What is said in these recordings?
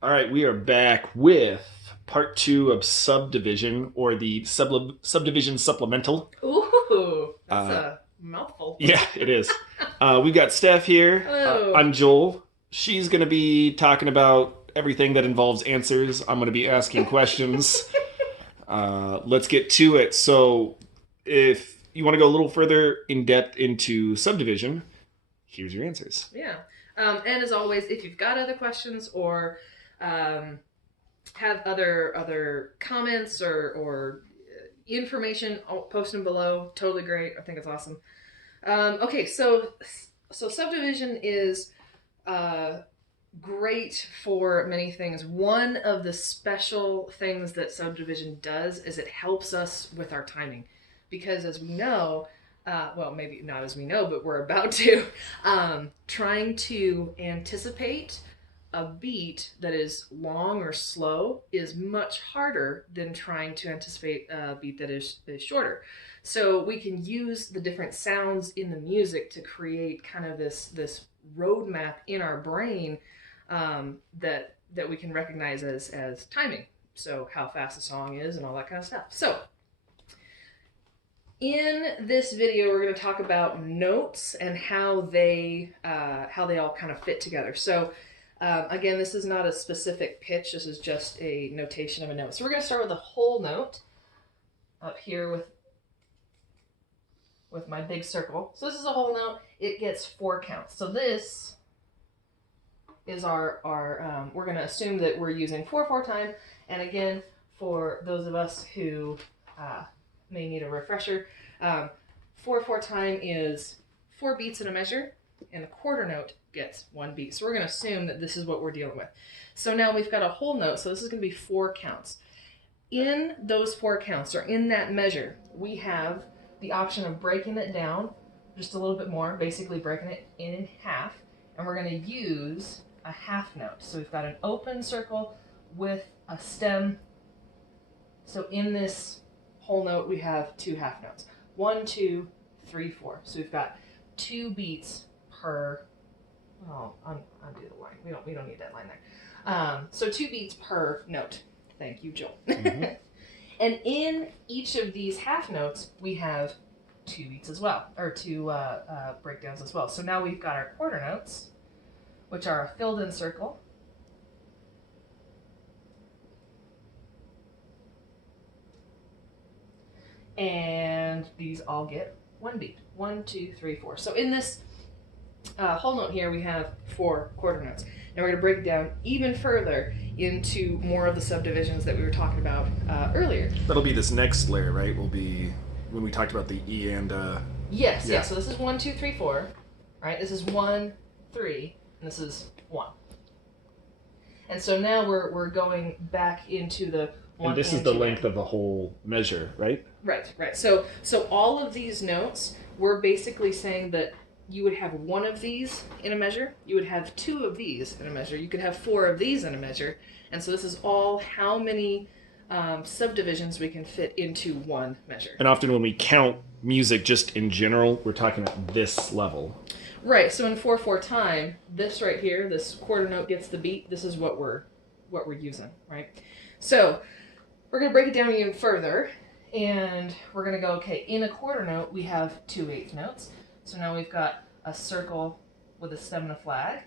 All right, we are back with part two of Subdivision, or the Subdivision Supplemental. Ooh, that's Uh, a mouthful. yeah, it is. We've got Steph here. Hello. I'm Joel. She's going to be talking about everything that involves answers. I'm going to be asking questions. Let's get to it. So, if you want to go a little further in depth into Subdivision, here's your answers. Yeah. And as always, if you've got other questions or um, have other comments or information, I'll post them below. Totally great. I think it's awesome. Okay, so subdivision is uh, great for many things. One of the special things that subdivision does is it helps us with our timing. Because as we know, well, maybe not as we know, but we're about to, trying to anticipate a beat that is long or slow is much harder than trying to anticipate a beat that is shorter. So we can use the different sounds in the music to create kind of this roadmap in our brain that we can recognize as timing. So how fast the song is and all that kind of stuff. So in this video, we're going to talk about notes and how they all kind of fit together. So again, this is not a specific pitch. This is just a notation of a note. So we're going to start with a whole note up here with my big circle. So this is a whole note. It gets 4 counts. So this is our we're going to assume that we're using 4/4 time. And again, for those of us who may need a refresher, 4/4 time is 4 beats in a measure, and the quarter note gets 1 beat. So we're going to assume that this is what we're dealing with. So now we've got a whole note, so this is going to be 4 counts. In those 4 counts, or in that measure, we have the option of breaking it down just a little bit more, basically breaking it in half, and we're going to use a half note. So we've got an open circle with a stem. So in this whole note, we have 2 half notes. 1, 2, 3, 4. So we've got 2 beats per. Oh, undo the line. We don't need that line there. So 2 beats per note. Thank you, Joel. Mm-hmm. And in each of these half notes, we have 2 beats as well, or 2 breakdowns as well. So now we've got our quarter notes, which are a filled-in circle. And these all get 1 beat. 1, 2, 3, 4. So in this whole note here, we have 4 quarter notes. Now we're going to break it down even further into more of the subdivisions that we were talking about earlier. That'll be this next layer, right? Will be when we talked about the E and. Yes, yeah. So this is 1, 2, 3, 4. Right? This is 1, 3, and this is 1. And so now we're going back into the 1 and this is the length of the whole measure, right? Right. So all of these notes, we're basically saying that you would have 1 of these in a measure, you would have 2 of these in a measure, you could have 4 of these in a measure, and so this is all how many subdivisions we can fit into 1 measure. And often when we count music just in general, we're talking at this level. Right. So in 4/4 time, this right here, this quarter note gets the beat. This is what we're using, right? So we're gonna break it down even further, and we're gonna go, okay, in a quarter note we have 2 eighth notes. So now we've got a circle with a stem and a flag.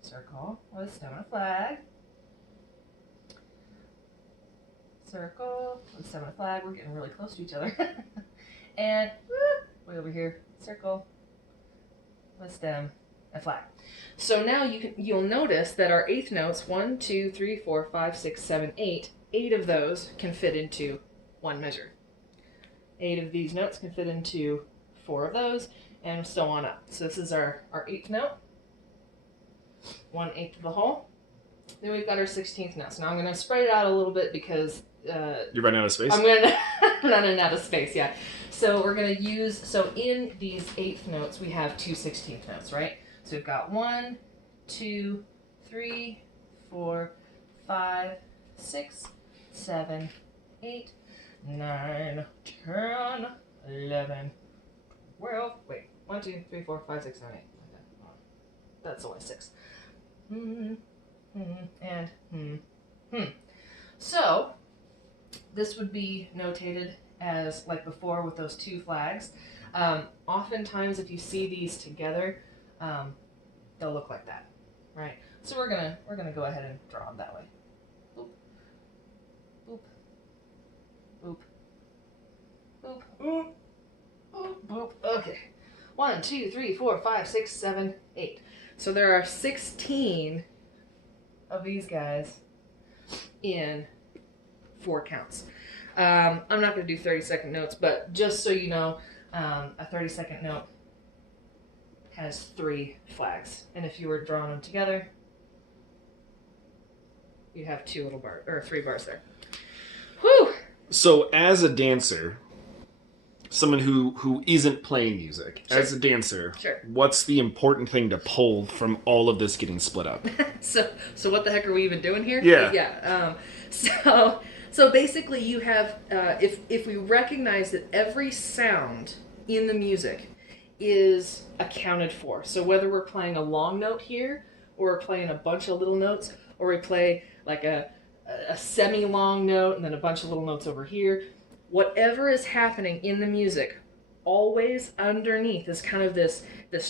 Circle with a stem and a flag. Circle with a stem and a flag. We're getting really close to each other. And way over here, circle with stem and flag. So now you'll notice that our eighth notes, 1, 2, 3, 4, 5, 6, 7, 8, 8 of those can fit into 1 measure. 8 of these notes can fit into 4 of those, and so on up. So this is our 8th note, 1/8 of the whole. Then we've got our 16th note. So now I'm going to spread it out a little bit because you're running out of space? I'm going to run out of space, yeah. So we're going to use, so in these 8th notes, we have 2 16th notes, right? So we've got 1, 2, 3, 4, 5, 6, 7, 8, 9, 10, 11, 12, wait, 1, 2, 3, 4, 5, 6, 7, 8. That's only 6. and So this would be notated as like before with those two flags. Oftentimes, if you see these together, they'll look like that, right? So we're gonna go ahead and draw them that way. Boop, boop, boop, boop, boop, boop, boop. Okay, 1, 2, 3, 4, 5, 6, 7, 8. So there are 16 of these guys in 4 counts. I'm not going to do 30-second notes, but just so you know, a 30-second note has 3 flags. And if you were drawing them together, you have 2 little bars, or 3 bars there. Whew! So as a dancer, someone who isn't playing music, Sure. as a dancer, Sure. what's the important thing to pull from all of this getting split up? So what the heck are we even doing here? Yeah. Yeah. So basically, you have if we recognize that every sound in the music is accounted for. So whether we're playing a long note here, or we're playing a bunch of little notes, or we play like a semi-long note and then a bunch of little notes over here, whatever is happening in the music, always underneath is kind of this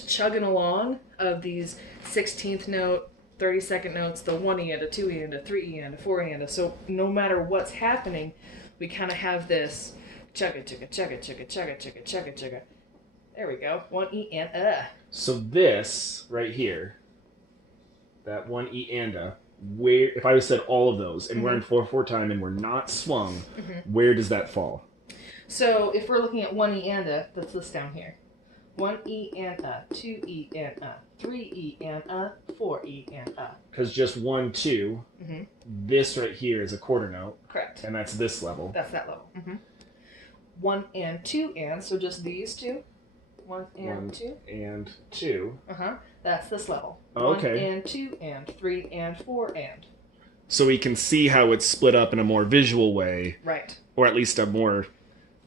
chugging along of these 16th note, 30-second notes, the 1 and a 2 and a 3 and a 4 and a. So no matter what's happening, we kind of have this chugga chugga chugga chugga chugga chugga chugga chugga. There we go. 1 and a. So this right here, that 1 and a, where if I just said all of those and we're in 4/4 time and we're not swung, where does that fall? So if we're looking at 1 and a, that's this down here. 1 and a, 2 and a, 3 and a, 4 and a. Because just 1, 2, this right here is a quarter note. Correct. And that's this level. That's that level. 1 and 2 and, so just these two. 1 and 2. And 2. That's this level. Okay. 1 and 2 and 3 and 4 and. So we can see how it's split up in a more visual way. Right. Or at least a more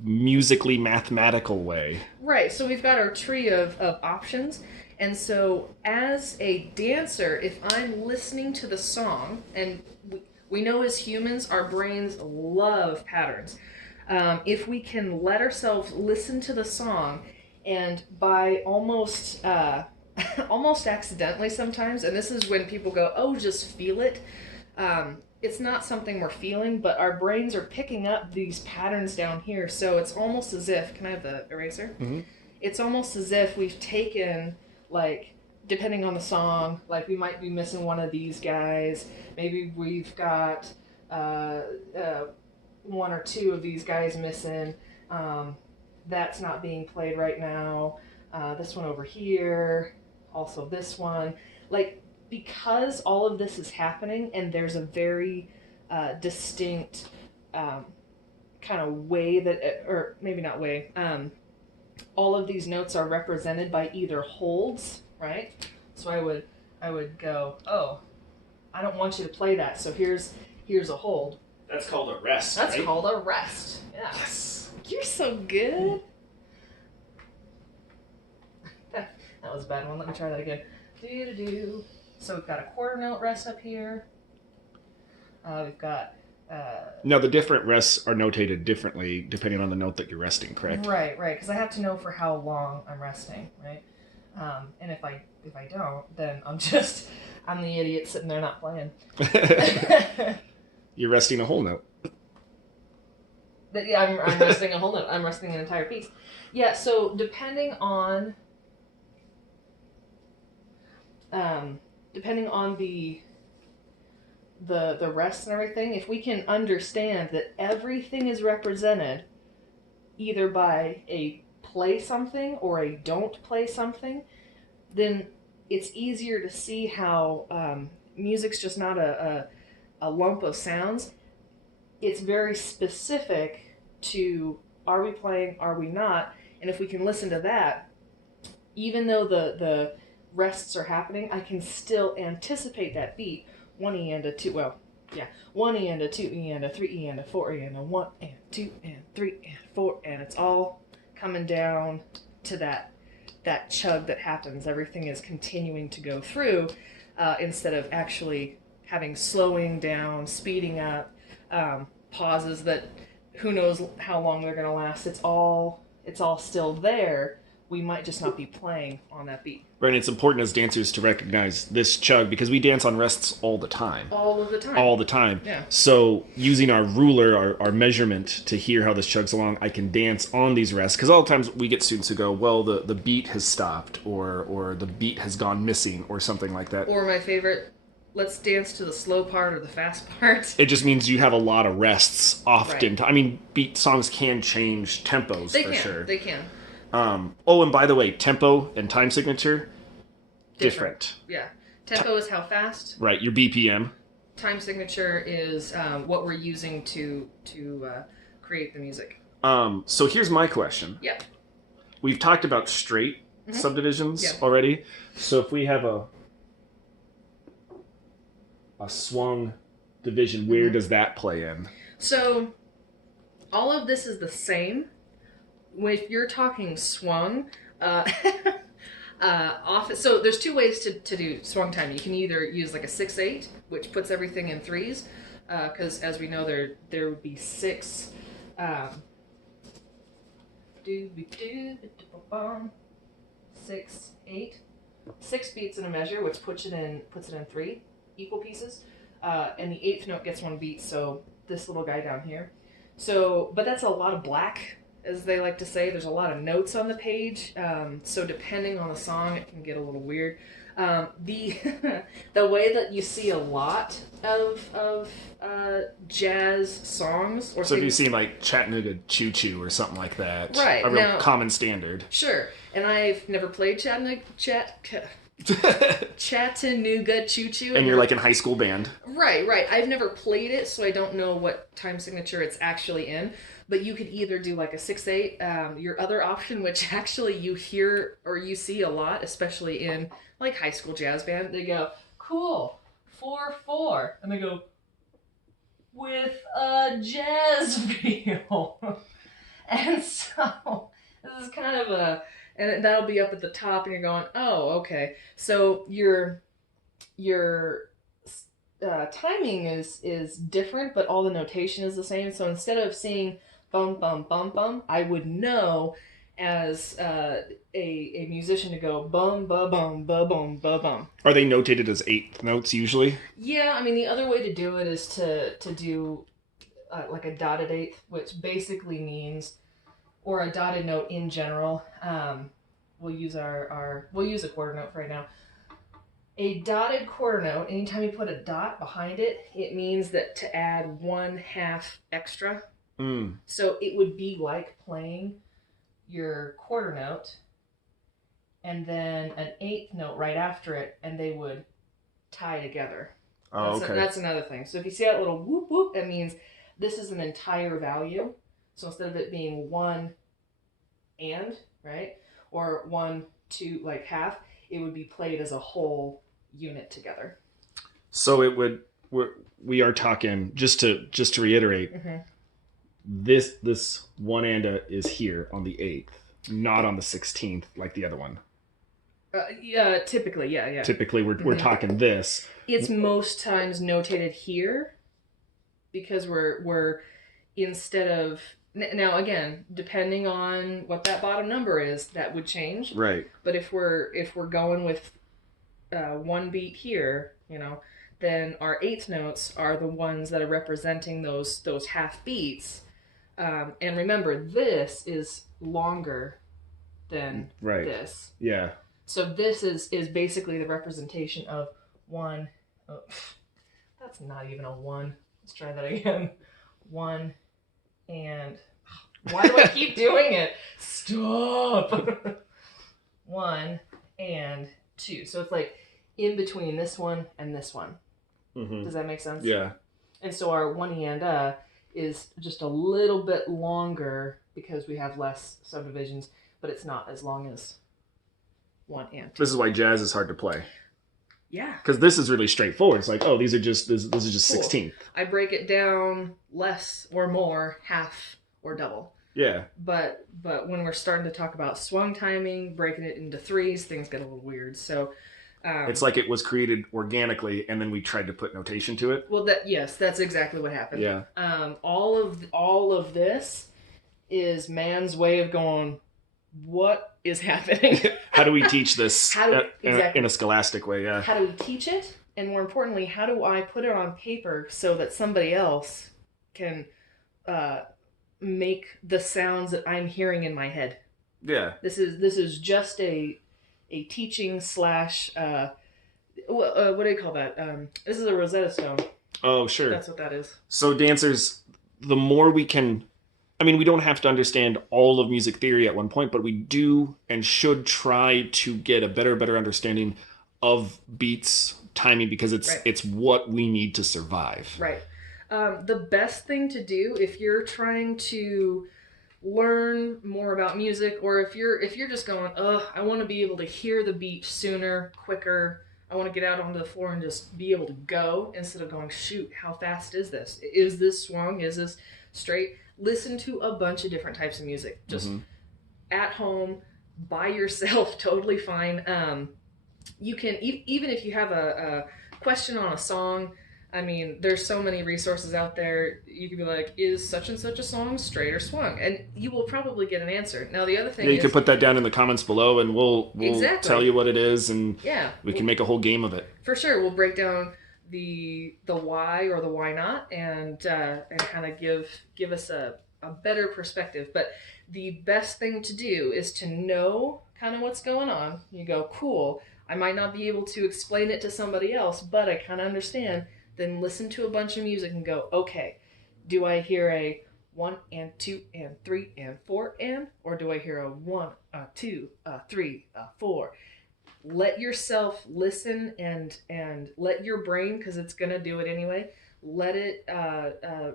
musically mathematical way. Right. So we've got our tree of options. And so as a dancer, if I'm listening to the song, and we know as humans, our brains love patterns. If we can let ourselves listen to the song, and by almost accidentally sometimes, and this is when people go, oh, just feel it. It's not something we're feeling, but our brains are picking up these patterns down here. So it's almost as if, can I have the eraser? It's almost as if we've taken, like, depending on the song, like we might be missing one of these guys. Maybe we've got 1 or 2 of these guys missing. That's not being played right now. This one over here, also this one. Like, because all of this is happening and there's a very distinct kind of way that, or maybe not way, all of these notes are represented by either holds, right? So I would go, oh, I don't want you to play that, so here's a hold. That's called a rest, That's right? called a rest. Yeah. Yes. You're so good. That was a bad one. Let me try that again. Do-do-do. So we've got a quarter note rest up here. We've got... Now the different rests are notated differently depending on the note that you're resting, correct? Right, because I have to know for how long I'm resting, right? And if I don't, then I'm the idiot sitting there not playing. You're resting a whole note. But yeah, I'm resting a whole note. I'm resting an entire piece. Yeah, so depending on the rest and everything, if we can understand that everything is represented either by a play something or a don't play something, then it's easier to see how music's just not a lump of sounds. It's very specific to, are we playing, are we not? And if we can listen to that, even though the rests are happening, I can still anticipate that beat. 1 and a 2, 1 and a 2 and a 3 and a 4 and a 1 and 2 and 3 and 4, and it's all coming down to that chug that happens. Everything is continuing to go through. instead of actually having slowing down, speeding up, pauses that who knows how long they're going to last. It's all still there. We might just not be playing on that beat. Right, and it's important as dancers to recognize this chug because we dance on rests all the time. All of the time. All the time. Yeah. So using our ruler, our measurement to hear how this chugs along, I can dance on these rests. Because all the times we get students who go, well, the beat has stopped or the beat has gone missing or something like that. Or my favorite, let's dance to the slow part or the fast part. It just means you have a lot of rests often. Right. I mean, beat songs can change tempos for sure. They can. Oh, and by the way, tempo and time signature, different. Yeah. Tempo is how fast. Right, your BPM. Time signature is what we're using to create the music. So here's my question. Yeah. We've talked about straight subdivisions already. So if we have a swung division, where does that play in? So all of this is the same. If you're talking swung, so there's two ways to do swung time. You can either use like a 6/8, which puts everything in threes, because as we know there would be 6 6, 8, 6 beats in a measure, which puts it in 3 equal pieces, and the 8th note gets 1 beat. So this little guy down here. So, but that's a lot of black, as they like to say. There's a lot of notes on the page, so depending on the song, it can get a little weird. The way that you see a lot of jazz songs, or so if you see like Chattanooga Choo Choo or something like that, right, a real common standard. Sure, and I've never played Chattanooga Choo Choo. And you're like in high school band. Right. I've never played it, so I don't know what time signature it's actually in. But you could either do like a 6/8. Your other option, which actually you hear or you see a lot, especially in like high school jazz band, they go, cool, 4/4. And they go, with a jazz feel. And so this is kind of and that'll be up at the top, and you're going, oh, okay. So your timing is different, but all the notation is the same. So instead of seeing bum bum bum bum, I would know as a musician to go bum ba bum ba bum ba bum. Are they notated as 8th notes usually? Yeah, I mean the other way to do it is to do like a dotted 8th, which basically means, or a dotted note in general. We'll use we'll use a quarter note for right now. A dotted quarter note, anytime you put a dot behind it, it means that to add 1/2 extra. So it would be like playing your quarter note and then an 8th note right after it, and they would tie together. That's another thing. So if you see that little whoop whoop, that means this is an entire value. So instead of it being 1 and, right, or 1, 2, like half, it would be played as a whole unit together. So it would. We are talking just to reiterate. This one anda is here on the 8th, not on the 16th like the other one. Yeah, typically, yeah. Typically, we're talking this. It's most times notated here because we're instead of now again, depending on what that bottom number is, that would change. Right. But if we're going with 1 beat here, then our 8th notes are the ones that are representing those half beats. And remember, this is longer than this. Yeah. So this is basically the representation of 1. Oh, that's not even a 1. Let's try that again. 1 and... Why do I keep doing it? Stop! 1 and 2. So it's like in between this one and this one. Does that make sense? Yeah. And so our 1 and is just a little bit longer because we have less subdivisions, but it's not as long as 1 and 2. This is why jazz is hard to play. Yeah. Because this is really straightforward. It's like, oh, this is just Cool. 16th. I break it down less or more, half or double. Yeah. But when we're starting to talk about swung timing, breaking it into threes, things get a little weird. So It's like it was created organically, and then we tried to put notation to it. Well, yes, that's exactly what happened. Yeah. All of this is man's way of going, what is happening? How do we teach this exactly. in a scholastic way? Yeah. How do we teach it? And more importantly, how do I put it on paper so that somebody else can make the sounds that I'm hearing in my head? Yeah. This is just a teaching slash what do you call that? This is a Rosetta Stone. Oh, sure. That's what that is. So dancers, the more we can, I mean, we don't have to understand all of music theory at one point, but we do and should try to get a better understanding of beats, timing, because it's what we need to survive. Right. The best thing to do if you're trying to learn more about music, or if you're just going, I want to be able to hear the beat sooner, quicker. I want to get out onto the floor and just be able to go instead of going, shoot, how fast is this? Is this swung? Is this straight? Listen to a bunch of different types of music. Just at home, by yourself, totally fine. You can, even if you have a question on a song, I mean, there's so many resources out there. You can be like, is such and such a song straight or swung? And you will probably get an answer. Now, the other thing is... you can put that down in the comments below, and we'll tell you what it is, and we can make a whole game of it. For sure. We'll break down the why or the why not, and kind of give us a better perspective. But the best thing to do is to know kind of what's going on. You go, cool, I might not be able to explain it to somebody else, but I kind of understand. Then listen to a bunch of music and go, okay, do I hear a 1 and 2 and 3 and 4 and, or do I hear a 1, 2, 3, 4? Let yourself listen and let your brain, because it's gonna do it anyway, let it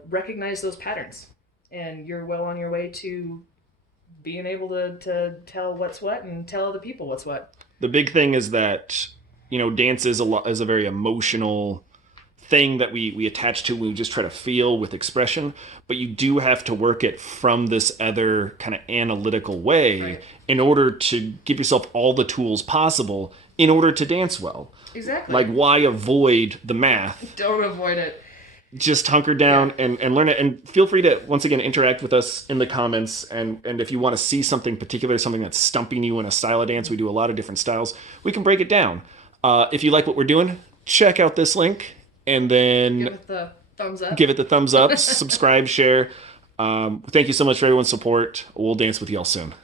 recognize those patterns, and you're well on your way to being able to tell what's what and tell other people what's what. The big thing is that, you know, dance is a very emotional thing that we attach to. We just try to feel with expression, but you do have to work it from this other kind of analytical way in order to give yourself all the tools possible in order to dance well. Exactly. Like, why avoid the math? Don't avoid it. Just hunker down and learn it, and feel free to once again interact with us in the comments, and if you want to see something particular, something that's stumping you in a style of dance, we do a lot of different styles, we can break it down. If you like what we're doing, check out this link. And then give it the thumbs up. Give it the thumbs up, subscribe, share. Thank you so much for everyone's support. We'll dance with y'all soon.